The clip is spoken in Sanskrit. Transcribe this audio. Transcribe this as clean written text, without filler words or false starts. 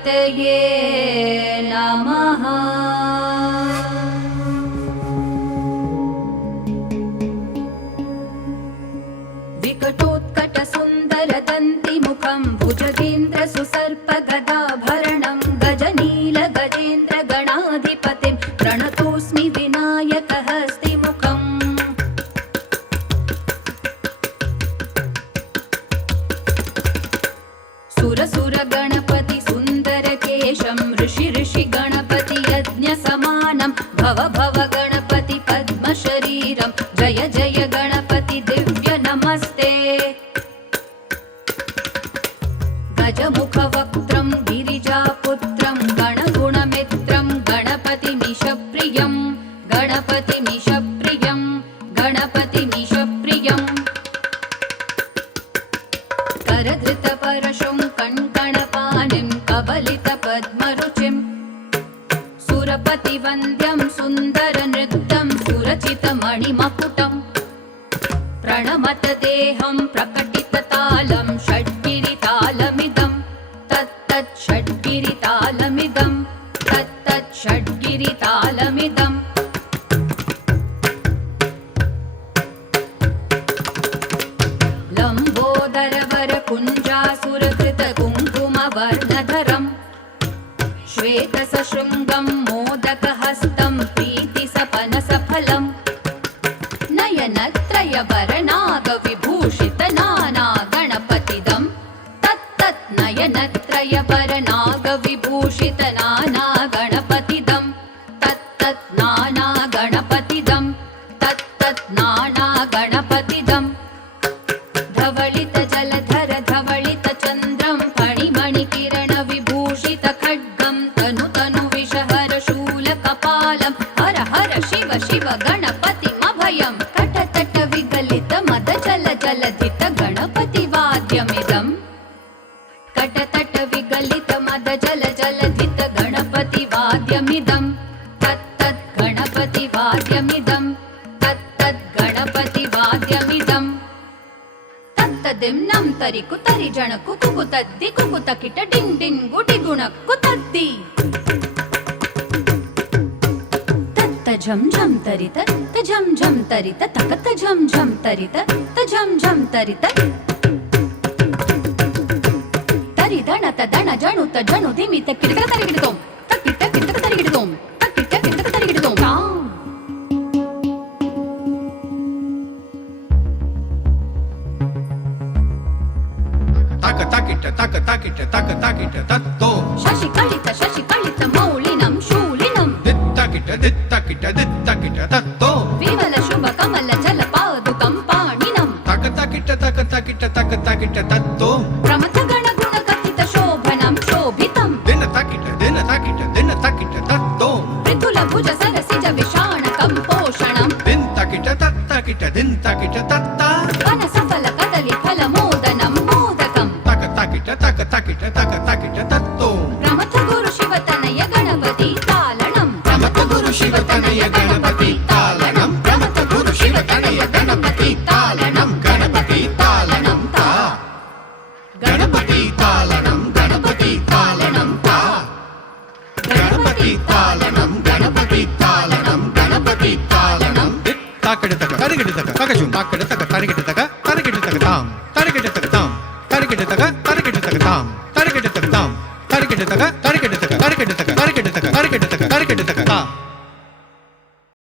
गणपतये नमः। विकटोत्कटसुन्दरदन्तिमुखं भुजगेन्द्रसुसर्पगदाभरणं गजनीलगजेन्द्रगणाधिपतिं प्रणतोऽस्मि विनायकहस्तिमुखम्। सुरसुरगणपति सुन्दरकेशं ऋषि गणपति यज्ञसमानं भव भव गणपति पद्मशरीरं जय जय गणपति दिव्य नमस्ते। गजमुखवक्त्रं गिरिजापुत्रं गणगुणमित्रं गणपतिमीशप्रियं गणपतिमीशप्रियं गणपतिमीशप्रियं। करधृतपरशुं कङ्कणपाणिं कबलितपद्मरुचिं सुरपतिवन्द्यं सुन्दरनृत्यं सुरचितमणिमकुटं प्रणमत देहं प्रकटिततालं षड्गिरितालमिदं तत्तत् षड्गिरितालमिदं तत्तत् षड्गिरितालमिदम्। लम्बोदरवरकुञ्जासुरकृतकुङ्कुमवर्णधरं श्वेतसशृङ्गं मोदकहस्तं प्रीतिसपनसफलं नयनत्रयवरनागविभूषितनानागणपतिदं तत्तत् नयनत्रयवरनागविभूषितनानागणपतिदं तत्तत् नानागणपतिदं तत्तत् नानागणपतिदम्। धवलित जलधर धवलित चन्द्रं फणिमणिकिरण विभूषित खड्गं तनु तनु विषहर शूलकपालं हर हर शिव शिव गणपतिमभयं कटतट विगलित मद जल जलधित गणपति वाद्यमिदं कटतट विगलित मद जल जलधित गणपति वाद्यमिदं तत्तत् गणपति वाद्यमिदं तत्तत् गणपति वाद्यमिदम्। तद्दिम्नं तरिकु तरि जणकु कुकु तद्दि कुकु तकिट डिन् डिन् गुडि गुणक्कु तद्दि तत्त झं झं तरित त झं झं तरित तकत झं झं तरित त झं झं तरित तरि दणत दण जणुत जणु धिमित किडक तरिगिडतों तकिट किडक तरिगिडतों तकिट किडक तरिगिडतों। ताकिट तत्तो शशिकलित मौलिनं शूलिनं दित्ताकिट तत्तो विमल शुभ कमल जलपादुकं पाणिनं ताकिट तत्तो प्रमथ गणगुण कथित शोभनं शोभितं दिन ताकिट तत्तो मृदुल भुज सरसिज विषाणकं पोषणं दिन ताकिट तत्ता वन सफल कदली फल मोदनं मोदकं ताकिट तत्तो प्रमथ गुरु शिव तनय गणपति तालनं प्रमथ गुरु शिव तनय गणपति तालनं प्रमथ गुरु शिव तनय गणपति तालनं गणपति तालनं ता गणपति तालनं गणपति तालनं ता गणपति तालनं गणपति तालनं गणपति तालनं ताकिट तक तरिगिट तक तकजुं ताकिट तक तरिगिट तक ताम तरिगिट तक ताम तरिगिट तक ताम तरिगिट तक ताम तरिगिट तक ता